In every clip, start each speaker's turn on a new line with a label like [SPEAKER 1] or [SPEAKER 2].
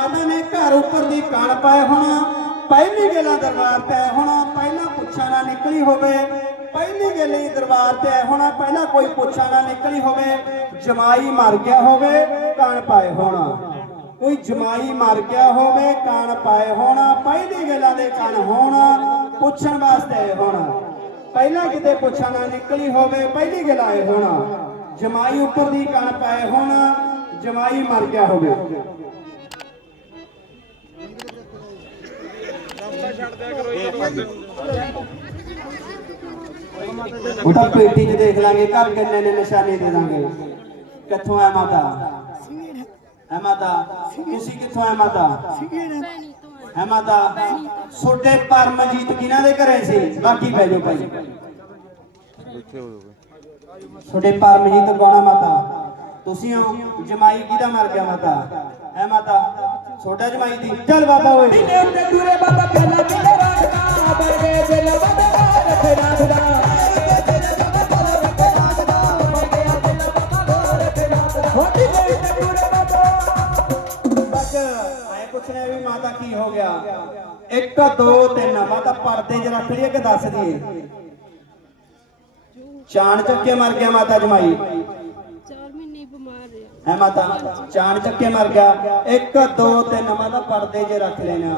[SPEAKER 1] ਮਾਤਾ ਨੇ ਘਰ ਉੱਪਰ ਦੀ ਕਣ ਪਾਏ ਹੋਣਾ ਪਹਿਲੀ ਗੇਲਾ ਦਰਬਾਰ ਤੇ ਆਇਆ ਹੋਣਾ, ਪਹਿਲਾਂ ਪੁੱਛਾ ਨਾ ਨਿਕਲੀ ਹੋਵੇ। ਪਹਿਲੀ ਗੇਲੇ ਦਰਬਾਰ ਤੇ ਆਇਆ ਹੋਣਾ, ਪਹਿਲਾਂ ਕੋਈ ਪੁੱਛਾ ਨਾ ਨਿਕਲੀ ਹੋਵੇ। ਜਮਾਈ ਮਰ ਗਿਆ ਹੋਵੇ, ਕਣ ਪਾਏ ਹੋਣਾ। ਕੋਈ ਜਮਾਈ ਮਰ ਗਿਆ ਹੋਵੇ, ਕਣ ਪਾਏ ਹੋਣਾ। ਪਹਿਲੀ ਗੇਲਾ ਦੇ ਕਣ ਹੋਣਾ, ਪੁੱਛਣ ਵਾਸਤੇ ਹੋਣਾ। ਪਹਿਲਾਂ ਕਿਤੇ ਪੁੱਛਾ ਨਾ ਨਿਕਲੀ ਹੋਵੇ, ਪਹਿਲੀ ਗੱਲ ਆਏ ਹੋਣਾ। ਜਮਾਈ ਉੱਪਰ ਦੀ ਕਣ ਪਾਏ ਹੋਣਾ, ਜਮਾਈ ਮਰ ਗਿਆ ਹੋਵੇ। ਉਹਦਾ ਪੇਟੀ 'ਚ ਦੇਖ ਲਾਂਗੇ, ਘਰ ਕਿੰਨੇ ਨੇ ਨਿਸ਼ਾਨੇ ਦੇ ਦਾਂਗੇ। ਕਿੱਥੋਂ ਆ ਮਾਤਾ? ਹੈ ਮਾਤਾ, ਤੁਸੀਂ ਕਿੱਥੋਂ ਆ ਮਾਤਾ? ਹੈ ਮਾਤਾ ਛੋਟੇ ਪਰਮਜੀਤ ਕਿਹਨਾਂ ਦੇ ਘਰੇ ਸੀ? ਬਾਕੀ ਪੈ ਜਾਓ ਭਾਈ। ਛੋਟੇ ਪਰਮਜੀਤ ਗੋਣਾ ਮਾਤਾ? ਤੁਸੀਂ ਹੋ, ਜਮਾਈ ਕਿਹਦਾ ਮਰ ਗਿਆ ਮਾਤਾ? ਹੈ ਮਾਤਾ ਛੋਟਾ ਜਮਾਈ ਦੀ। ਚੱਲ ਬਾਬਾ ਓਏ।
[SPEAKER 2] ਤੇ ਦੂਰੇ ਬਾਬਾ ਪਹਿਲਾ ਕਿਲੇ ਰੱਖਦਾ ਬਰਗੇ ਦਿਲ ਬੰਦਾ ਰੱਖਦਾ ਖੁਦਾ
[SPEAKER 1] ਪੁੱਛਣਾ ਵੀ ਮਾਤਾ ਕੀ ਹੋ ਗਿਆ? 1 2 3 ਮਾਤਾ ਪਰਦੇ 'ਚ ਰੱਖ ਲਈਏ ਕਿ ਦੱਸ ਦਈਏ? ਚਾਣ ਚੱਕੇ ਮਰ ਗਿਆ ਮਾਤਾ ਜਮਾਈ।
[SPEAKER 3] ਬਿਮਾਰ
[SPEAKER 1] ਮਾਤਾ ਚਾਣ ਚੱਕੇ ਮਰ ਗਿਆ। 1 2 3 ਮਾਤਾ ਪਰਦੇ 'ਚ ਰੱਖ ਲੈਣਾ।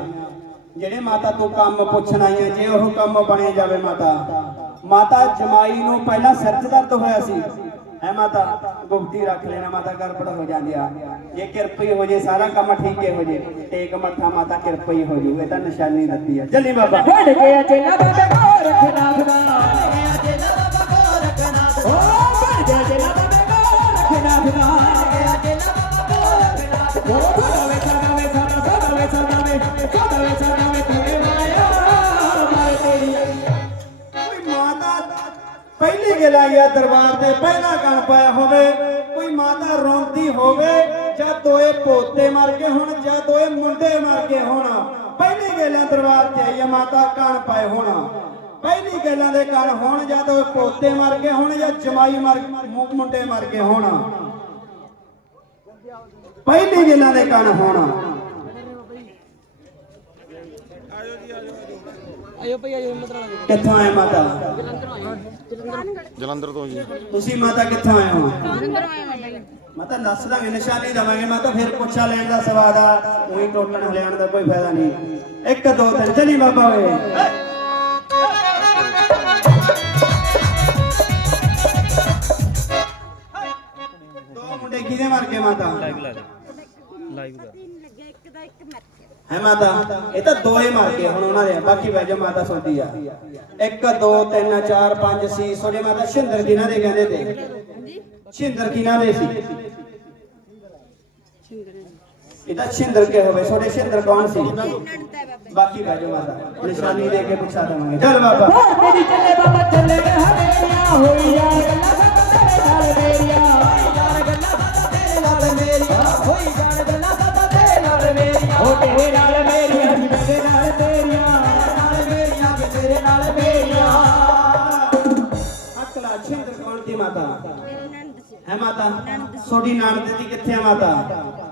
[SPEAKER 1] ਜਿਹੜੇ ਮਾਤਾ ਤੂੰ ਕੰਮ ਪੁੱਛਣ ਆਈ ਜੇ ਉਹ ਕੰਮ ਬਣੇ ਜਾਵੇ ਮਾਤਾ। ਮਾਤਾ ਜਮਾਈ ਨੂੰ ਪਹਿਲਾਂ ਸਿਰ 'ਚ ਦਰਦ ਹੋਇਆ ਸੀ। ਹੈ ਮਾਤਾ ਗੁਪਤੀ ਰੱਖ ਲੈਣਾ, ਮਾਤਾ ਗੜਬੜ ਹੋ ਜਾਂਦੀ ਆ। ਜੇ ਕਿਰਪਈ ਹੋ ਜੇ, ਸਾਰਾ ਕੰਮ ਠੀਕ ਹੀ ਹੋ ਜੇ। ਟੇਕ ਮੱਥਾ, ਮਾਤਾ ਕਿਰਪਈ ਹੋ ਜੂ ਇਹ ਤਾਂ ਨਿਸ਼ਾਨੀ ਦਿੱਤੀ ਆ। ਚੱਲੀ ਬਾਬਾ।
[SPEAKER 2] ਫੜ ਗਿਆ ਚੇਲਾ ਬਾਬਾ ਰੱਖਣਾ ਖੁਦਾ
[SPEAKER 1] ਪਹਿਲੀ ਗੱਲ ਆਈ ਦਰਬਾਰ ਤੇ, ਪਹਿਲਾ ਕਣ ਪਾਇਆ ਹੋਵੇ, ਕੋਈ ਮਾਤਾ ਰੋਂਦੀ ਹੋਵੇ, ਜਾਂ ਦੋਏ ਪੋਤੇ ਮਰ ਗਏ ਹੋਣ, ਜਾਂ ਦੋਏ ਮੁੰਡੇ ਮਰ ਗਏ ਹੋਣ। ਪਹਿਲੀ ਗੱਲਾਂ ਦਰਬਾਰ ਤੇ ਆਈ ਆ ਮਾਤਾ ਕਣ ਪਾਏ ਹੋਣਾ। ਪਹਿਲੀ ਗੱਲਾਂ ਦੇ ਕਣ ਹੋਣ, ਜਾਂ ਦੋਏ ਪੋਤੇ ਮਰ ਗਏ ਹੋਣ, ਜਾਂ ਜਮਾਈ ਮਰ ਮੁੰਡੇ ਮਰ ਗਏ ਹੋਣ। ਪਹਿਲੀ ਗੱਲਾਂ ਦੇ ਕਣ ਹੋਣਾ।
[SPEAKER 4] ਆਇਓ ਭਈ ਆਇਓ ਹਿੰਮਤ ਨਾਲ ਆਇਓ।
[SPEAKER 1] ਕਿੱਥੋਂ ਆਏ ਮਾਤਾ?
[SPEAKER 5] ਜਲੰਧਰ ਤੋਂ ਜੀ।
[SPEAKER 1] ਤੁਸੀਂ ਮਾਤਾ ਕਿੱਥੋਂ ਆਏ ਹੋ?
[SPEAKER 3] ਅੰਦਰ ਆਇਆ ਮੈਂ ਬਈ
[SPEAKER 1] ਮੈਂ ਤਾਂ ਦੱਸ ਦਾਂਗੇ ਨਿਸ਼ਾਨੀ ਦਵਾਂਗੇ। ਮੈਂ ਤਾਂ ਫਿਰ ਪੁੱਛਾ ਲੈਣ ਦਾ ਸਵਾਦ ਆ। ਉਹੀ ਟੋਟਣ ਹਲਿਆਣ ਦਾ ਕੋਈ ਫਾਇਦਾ ਨਹੀਂ। ਇੱਕ ਦੋ ਤਿੰਨ ਚਲੀ ਬਾਬਾ ਓਏ। ਦੋ ਮੁੰਡੇ ਕਿਹਦੇ ਮਰ ਗਏ ਮਾਤਾ?
[SPEAKER 4] ਲਾਈਵ ਲਾਈਵ
[SPEAKER 3] ਲੱਗਿਆ ਇੱਕ ਦਾ ਇੱਕ ਮਰ
[SPEAKER 1] ਹੈ ਮਾਤਾ? ਇਹ ਤਾਂ ਦੋ ਹੀ ਮਰ ਗਏ ਹੁਣ ਉਹਨਾਂ ਦੇ ਬਾਕੀ ਬਹਿ ਜਾ ਮਾਤਾ ਸੋਦੀ ਆ। 1 2 3 4 5 6 ਸੋਡੇ ਮਾਤਾ ਸ਼ਿੰਦਰ ਕਿਹਨਾਂ ਦੇ ਕਹਿੰਦੇ ਤੇ? ਸ਼ਿੰਦਰ ਕਿਹਨਾਂ ਦੇ ਸੀ? ਇਹ ਤਾਂ ਸ਼ਿੰਦਰ ਕੇ ਹੋਵੇ ਛੋਟੇ ਸ਼ਿੰਦਰ ਕੌਣ ਸੀ? ਬਾਕੀ ਬਹਿ ਜਾ ਮਾਤਾ ਨਿਸ਼ਾਨੀ ਦੇ ਕੇ ਪੁੱਛਾ ਦਵਾਂਗੇ। ਚੱਲ ਬਾਬਾ।
[SPEAKER 2] ਤੇਰੀ ਚੱਲੇ ਬਾਬਾ ਚੱਲੇ ਹਵੇਲੀਆਂ ਹੋਈ ਯਾਰ ਗੱਲਾਂ ਬਾਤਾਂ ਤੇਰੇ ਨਾਲ ਮੇਰੀਆਂ ਹੋਈ ਯਾਰ ਗੱਲਾਂ
[SPEAKER 1] ਸ਼ਿੰਦਰ ਕੌਣ ਦੀ ਮਾਤਾ?
[SPEAKER 3] ਮੇਰੇ ਨੰਦ ਸੀ।
[SPEAKER 1] ਹੈ ਮਾਤਾ? ਛੋਟੀ ਨਾਨਕ ਦੀ ਕਿੱਥੇ ਆ ਮਾਤਾ?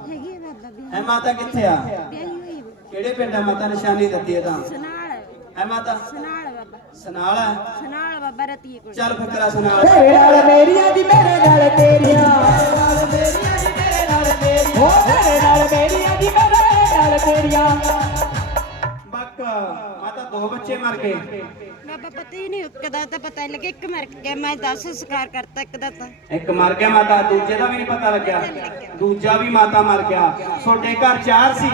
[SPEAKER 3] ਹੈਗੀ ਆ ਬਾਬਾ ਵੀ
[SPEAKER 1] ਹੈ ਮਾਤਾ ਕਿੱਥੇ ਆ?
[SPEAKER 3] ਵਿਆਹੀ ਹੋਈ
[SPEAKER 1] ਕਿਹੜੇ ਪਿੰਡ ਆ ਮਾਤਾ? ਨਿਸ਼ਾਨੀ ਦਿੱਤੀ ਹੈ ਤਾਂ।
[SPEAKER 3] ਸਨਾਲ
[SPEAKER 1] ਹੈ ਮਾਤਾ?
[SPEAKER 3] ਸਨਾਲ ਬਾਬਾ।
[SPEAKER 1] ਸਨਾਲ ਹੈ
[SPEAKER 3] ਸਨਾਲ ਬਾਬਾ ਰਤੀਏ ਕੋਲ।
[SPEAKER 1] ਚੱਲ ਫਿਕਰਾ ਸਨਾਲ।
[SPEAKER 2] ਤੇਰੇ ਨਾਲ ਮੇਰੀਆਂ ਦੀ ਮੇਰੇ ਨਾਲ ਤੇਰੀਆਂ। ਨਾਲ ਮੇਰੀਆਂ ਦੀ ਮੇਰੇ ਨਾਲ ਤੇਰੀਆਂ। ਹੋ ਤੇਰੇ ਨਾਲ ਮੇਰੀਆਂ ਦੀ ਮੇਰੇ ਨਾਲ ਤੇਰੀਆਂ।
[SPEAKER 1] ਬੱਚੇ ਮਰ ਗਏ।
[SPEAKER 3] ਬਾਬਾ ਪਤਾ ਹੀ ਨਹੀਂ ਕਦਾ ਤਾਂ ਪਤਾ ਹੀ ਲੱਗੇ ਇੱਕ ਮਰ ਗਿਆ ਮੈਂ 10 ਸੰਸਕਾਰ ਕਰਤਾ ਇੱਕ ਦਾ ਤਾਂ।
[SPEAKER 1] ਇੱਕ ਮਰ ਗਿਆ ਮਾਤਾ ਦੂਜੇ ਦਾ ਵੀ ਨਹੀਂ ਪਤਾ ਲੱਗਿਆ। ਦੂਜਾ ਵੀ ਮਾਤਾ ਮਰ ਗਿਆ। ਛੋਟੇ ਘਰ ਚਾਰ ਸੀ।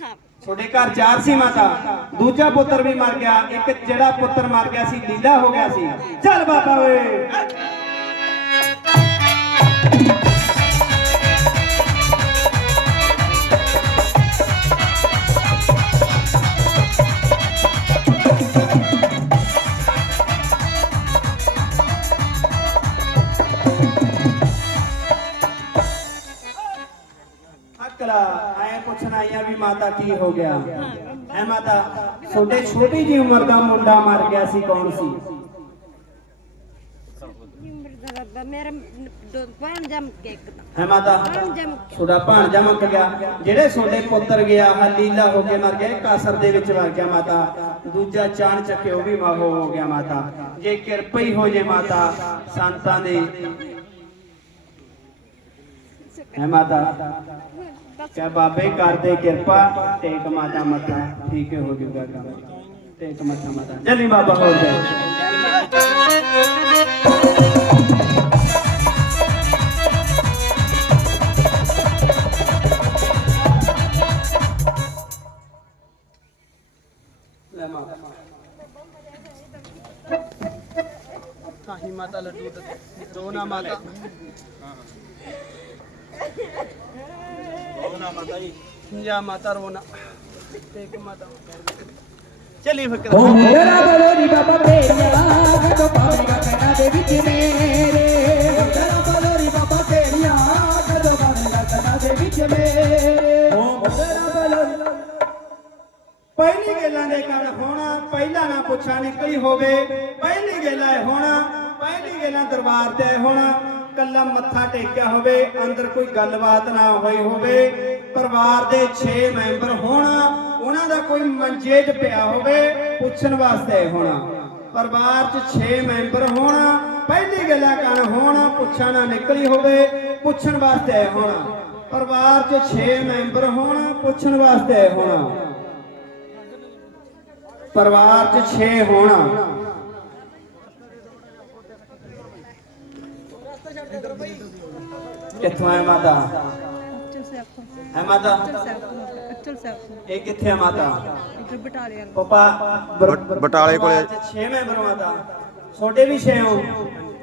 [SPEAKER 3] ਹਾਂ।
[SPEAKER 1] ਛੋਟੇ ਘਰ ਚਾਰ ਸੀ ਮਾਤਾ। ਦੂਜਾ ਪੁੱਤਰ ਵੀ ਮਰ ਗਿਆ। ਇੱਕ ਜਿਹੜਾ ਪੁੱਤਰ ਮਰ ਗਿਆ ਸੀ ਲੀਲਾ ਹੋ ਗਿਆ ਸੀ। ਚੱਲ ਬਾਬਾ ਓਏ। ਮਾਤਾ ਕੀ ਹੋ ਗਿਆ? ਐ ਮਾਤਾ ਛੋਟੇ ਛੋਟੀ ਜੀ ਉਮਰ ਦਾ ਮੁੰਡਾ ਮਰ ਗਿਆ ਸੀ, ਕੌਣ ਸੀ?
[SPEAKER 3] ਮੇਰਾ ਪਾਣ ਜਮ ਕੇ ਇੱਕ
[SPEAKER 1] ਹੈ ਮਾਤਾ, ਤੁਹਾਡਾ ਭਾਣਜਾ ਮੁੱਕ ਗਿਆ। ਜਿਹੜੇ ਤੁਹਾਡੇ ਪੁੱਤਰ ਗਿਆ ਲੀਲਾ ਹੋ ਕੇ ਮਰ ਗਿਆ ਕਾਸਰ ਦੇ ਵਿੱਚ ਮਰ ਗਿਆ ਮਾਤਾ। ਦੂਜਾ ਚਾਣ ਚੱਕੇ, ਉਹ ਵੀ ਮਾਹੋ ਹੋ ਗਿਆ ਮਾਤਾ। ਜੇ ਕਿਰਪਾ ਹੀ ਹੋ ਜੇ ਮਾਤਾ, ਸੰਤਾਂ ਦੀ ਹੈ ਮਾਤਾ ਕਿਆ ਬਾਬੇ ਕਰਦੇ ਕਿਰਪਾ ਟੇਕ ਮਾਤਾ ਮੱਥਾ ਠੀਕ ਹੋ ਜੂਗਾ ਕੰਮ ਟੇਕ ਮੱਥਾ ਮਾਤਾ ਜਲਦੀ ਬਾਬਾ ਹੋ ਜਾਏ ਲੈ ਮਾਤਾ ਤਾਹੀ ਮਾਤਾ ਲੱਡੂ ਤੇ ਰੋਣਾ ਮਾਤਾ ਰੋਣਾ ਮਾਤਾ ਜੀ। ਜਾ ਮਾਤਾ ਰੋਣਾ। ਟੇਕ ਮਾਤਾ ਚਲੀ ਫਕਰ
[SPEAKER 2] ਓ ਮੇਰਾ ਬਲੋਰੀ ਬਾਬਾ ਤੇਰੀਆਂ ਕਦੋਂ ਪਾਵੇਂਗਾ ਪੈਰਾਂ ਦੇ ਵਿੱਚ ਮੇਰੇ। ਮੇਰਾ ਬਲੋਰੀ ਬਾਬਾ ਤੇਰੀਆਂ ਕਦੋਂ ਪਾਵੇਂਗਾ ਪੈਰਾਂ ਦੇ ਵਿੱਚ ਮੇਰੇ। ਓ ਮੇਰਾ ਬਲੋਰੀ
[SPEAKER 1] ਪਹਿਲੀ ਗੱਲਾਂ ਦੇ ਕੰਨ ਹੋਣਾ ਪਹਿਲਾ ਨਾ ਪੁੱਛਾ ਨਿਕਲੀ ਹੋਵੇ। ਪਹਿਲੀ ਗੱਲਾਂ ਹੋਣਾ ਪਹਿਲੀ ਗੱਲਾਂ ਦਰਬਾਰ ਤੇ ਹੋਣਾ। ਕੱਲਾ ਮੱਥਾ ਟੇਕਿਆ ਹੋਵੇ, ਅੰਦਰ ਕੋਈ ਗੱਲਬਾਤ ਨਾ ਹੋਈ ਹੋਵੇ, ਪਰਿਵਾਰ ਦੇ 6 ਮੈਂਬਰ ਹੋਣਾ, ਉਹਨਾਂ ਦਾ ਕੋਈ ਮੰਜੇ 'ਚ ਪਿਆ ਹੋਵੇ, ਪੁੱਛਣ ਵਾਸਤੇ ਹੋਣਾ। ਪਰਿਵਾਰ 'ਚ 6 ਮੈਂਬਰ ਹੋਣਾ, ਪਹਿਲੀ ਗੱਲਾਂ ਕਰਨ ਹੋਣ, ਪੁੱਛਾਂ ਨਾ ਨਿਕਲੀ ਹੋਵੇ, ਪੁੱਛਣ ਵਾਸਤੇ ਹੋਣਾ। ਪਰਿਵਾਰ 'ਚ 6 ਮੈਂਬਰ ਹੋਣ, ਪੁੱਛਣ ਵਾਸਤੇ ਹੋਣਾ। ਪਰਿਵਾਰ 'ਚ 6 ਹੋਣਾ। ਕਿੱਥੋਂ ਮਾਤਾ? ਹੈ ਮਾਤਾ?
[SPEAKER 3] ਅਚਲ ਸਾਹਿਬ
[SPEAKER 1] ਇਹ ਕਿੱਥੇ ਆ ਮਾਤਾ?
[SPEAKER 3] ਇੱਧਰ ਬਟਾਲੇ ਵਾਲਾ।
[SPEAKER 1] ਪਪਾ
[SPEAKER 5] ਬਟ- ਬਟਾਲੇ ਕੋਲੇ।
[SPEAKER 1] 6 ਮੈਂਬਰ ਮਾਤਾ ਛੋਟੇ ਵੀ 6 ਹੋ।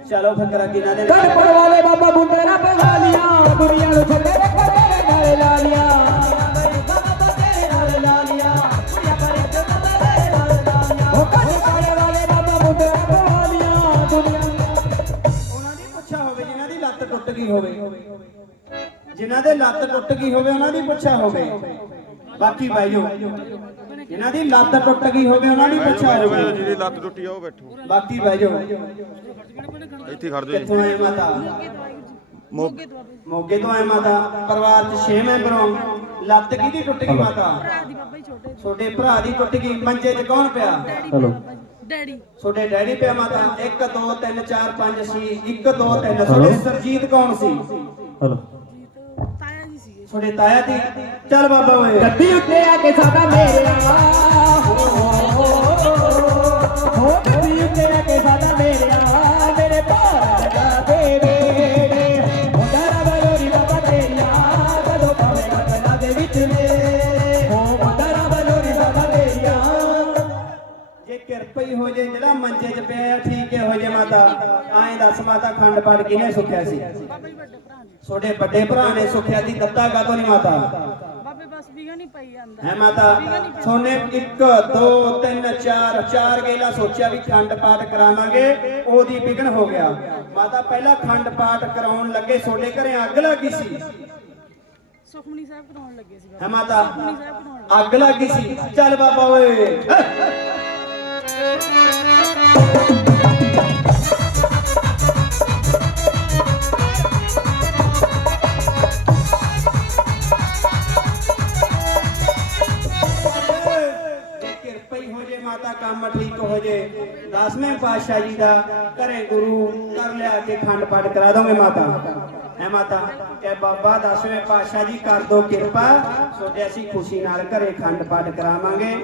[SPEAKER 1] ਚਲੋ ਫਕਰਾ ਕਿਨਾਂ ਦੇ
[SPEAKER 2] ਗੜ ਪੜ ਵਾਲੇ ਬਾਬਾ ਬੁੰਦੇ ਨਾ ਬਹਾਲੀਆਂ ਦੁਨੀਆ ਨੂੰ
[SPEAKER 1] ਹੋਵੇ। ਜਿਨ੍ਹਾਂ ਦੇ ਲੱਤ ਟੁੱਟ ਗਈ ਹੋਵੇ ਉਹਨਾਂ ਦੀ ਪੁੱਛਾ ਹੋਵੇ। ਬਾਕੀ ਬਾਈਓ ਜਿਨ੍ਹਾਂ ਦੀ ਲੱਤ ਟੁੱਟ ਗਈ ਹੋਵੇ ਉਹਨਾਂ ਦੀ ਪੁੱਛਾ ਹੋਵੇ।
[SPEAKER 5] ਜਿਹਦੀ ਲੱਤ ਟੁੱਟੀ ਆ ਉਹ ਬੈਠੋ।
[SPEAKER 1] ਬਾਕੀ ਬਾਈਓ।
[SPEAKER 5] ਇੱਥੇ ਖੜ ਜਾਓ ਜੀ।
[SPEAKER 1] ਕਿੱਥੋਂ ਆਏ ਮਾਤਾ?
[SPEAKER 5] ਮੋਗ।
[SPEAKER 1] ਮੋਗੇ ਤੋਂ ਆਏ ਮਾਤਾ। ਪਰਿਵਾਰ 'ਚ 6 ਮੈਂਬਰ ਹੋ। ਲੱਤ ਕਿਹਦੀ ਟੁੱਟ ਗਈ ਮਾਤਾ?
[SPEAKER 3] ਛੋਟੇ।
[SPEAKER 1] ਛੋਟੇ ਭਰਾ ਦੀ ਟੁੱਟ ਗਈ। ਮੰਜੇ 'ਚ ਕੌਣ ਪਿਆ?
[SPEAKER 3] ਹੈਲੋ। ਡੈਡੀ।
[SPEAKER 1] ਛੋਟੇ ਡੈਡੀ ਪਿਆ ਮਾਤਾ 1 2 3 4 5 6 1 2 3 ਛੋਟੇ ਸਰਜੀਤ ਕੌਣ ਸੀ?
[SPEAKER 3] ਤਾਇਆ ਜੀ ਸੀਗੇ।
[SPEAKER 1] ਛੋਟੇ ਤਾਇਆ ਦੀ ਚੱਲ ਬਾਬਾ ਓਏ।
[SPEAKER 2] ਗੱਡੀ ਉੱਤੇ ਆ ਕੇ ਸਾਡਾ ਮੇਰਿਆ ਹੋ ਹੋ ਗੱਡੀ ਉੱਤੇ ਆ ਕੇ ਸਾਡਾ ਮੇਰਿਆ ਹੀ
[SPEAKER 1] ਜੇ ਜਿਹੜਾ ਮੰਜੇ 'ਚ ਪਿਆ ਠੀਕ ਹੈ ਹੋ ਜੇ ਮਾਤਾ? ਐਂ ਦੱਸ ਮਾਤਾ ਖੰਡ ਪਾੜ ਕਿਹਨੇ ਸੁੱਖਿਆ ਸੀ?
[SPEAKER 3] ਜੀ ਵੱਡੇ ਭਰਾ ਨੇ
[SPEAKER 1] ਸੁੱਖਿਆ ਦੀ ਦਿੱਤਾ ਕਾਤੋਂ ਨਹੀਂ ਮਾਤਾ?
[SPEAKER 3] ਬਾਬੇ ਬਸ ਵੀਗਾ ਨਹੀਂ ਪਈ ਜਾਂਦਾ
[SPEAKER 1] ਹੈ ਮਾਤਾ? ਸੋਨੇ 1 2 3 4 ਚਾਰ ਗੇਲਾ ਸੋਚਿਆ ਵੀ ਖੰਡ ਪਾਠ ਕਰਾਵਾਂਗੇ ਉਹਦੀ ਵਿਗਣ ਹੋ ਗਿਆ। ਮਾਤਾ ਪਹਿਲਾਂ ਖੰਡ ਪਾਠ ਕਰਾਉਣ ਲੱਗੇ ਛੋਡੇ ਘਰੇ ਅੱਗ ਲੱਗੀ ਸੀ?
[SPEAKER 3] ਸੁਖਮਨੀ ਸਾਹਿਬ ਕਰਾਉਣ ਲੱਗੇ ਸੀ
[SPEAKER 1] ਹੈ ਮਾਤਾ? ਅੱਗ ਲੱਗੀ ਸੀ? ਚੱਲ ਬਾਬਾ ਓਏ। ਕੰਮ ਠੀਕ ਹੋ ਜੇ, ਦਸਵੇਂ ਪਾਤਸ਼ਾਹ ਜੀ ਦਾ ਘਰੇ ਗੁਰੂ ਕਰ ਲਿਆ ਕੇ ਖੰਡ ਪਾਠ ਕਰਾ ਦੋਗੇ ਮਾਤਾ? ਹੈ ਮਾਤਾ? ਕਿ ਬਾਬਾ ਦਸਵੇਂ ਪਾਤਸ਼ਾਹ ਜੀ ਕਰ ਦੋ ਕਿਰਪਾ ਸੋਡੇ ਅਸੀਂ ਖੁਸ਼ੀ ਨਾਲ ਘਰੇ ਖੰਡ ਪਾਠ ਕਰਾਵਾਂਗੇ।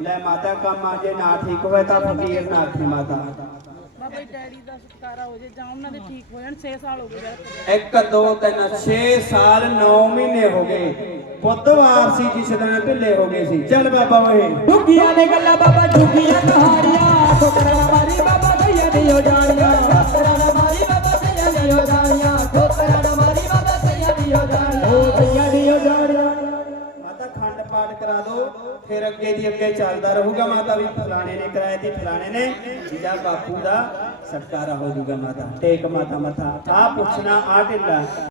[SPEAKER 1] ਲੈ ਮਾਤਾ ਕੰਮ ਆ ਜੇ ਨਾ ਠੀਕ ਹੋਵੇ ਤਾਂ ਫਕੀਰ ਨਾ ਆਖੀ ਮਾਤਾ।
[SPEAKER 3] ਬਾਬਾ ਜੀ ਡੈਡੀ ਦਾ ਛੁਟਕਾਰਾ ਹੋ ਜੇ ਜਾਂ ਉਹਨਾਂ ਦੇ ਠੀਕ ਹੋ ਜਾਣ 6 ਸਾਲ ਹੋ ਗਏ ਜਦ
[SPEAKER 1] 1 2 3 6 ਸਾਲ 9 ਮਹੀਨੇ ਹੋ ਗਏ। ਬੁੱਧਵਾਰ ਸੀ ਜਿਸ ਦਿਨ ਢਿੱਲੇ ਹੋ ਗਏ ਸੀ। ਚੱਲ ਬਾਬਾ ਓਏ।
[SPEAKER 2] ਡੁੱਗੀਆਂ ਨੇ ਗੱਲਾਂ ਬਾਬਾ ਡੁੱਗੀਆਂ ਕਹਾਣੀਆਂ। ਠੋਕਰਾਂ ਮਾਰੀ ਬਾਬਾ ਸਈਆਂ ਦੀ ਹੋ ਜਾਣੀਆਂ
[SPEAKER 1] ਫਿਰ ਅੱਗੇ ਦੀ ਅੱਗੇ ਚੱਲਦਾ ਰਹੂਗਾ ਮਾਤਾ ਵੀ। ਫਲਾਣੇ ਨੇ ਕਰਾਇਆ ਤੇ ਫਲਾਣੇ ਨੇ ਜਿਹੜਾ ਬਾਪੂ ਦਾ ਸਤਕਾਰਾ ਹੋ ਜਾਊਗਾ ਮਾਤਾ। ਟੇਕ ਮਾਤਾ ਮੱਥਾ ਆ ਪੁੱਛਣਾ ਆ ਢਿੱਲਾ।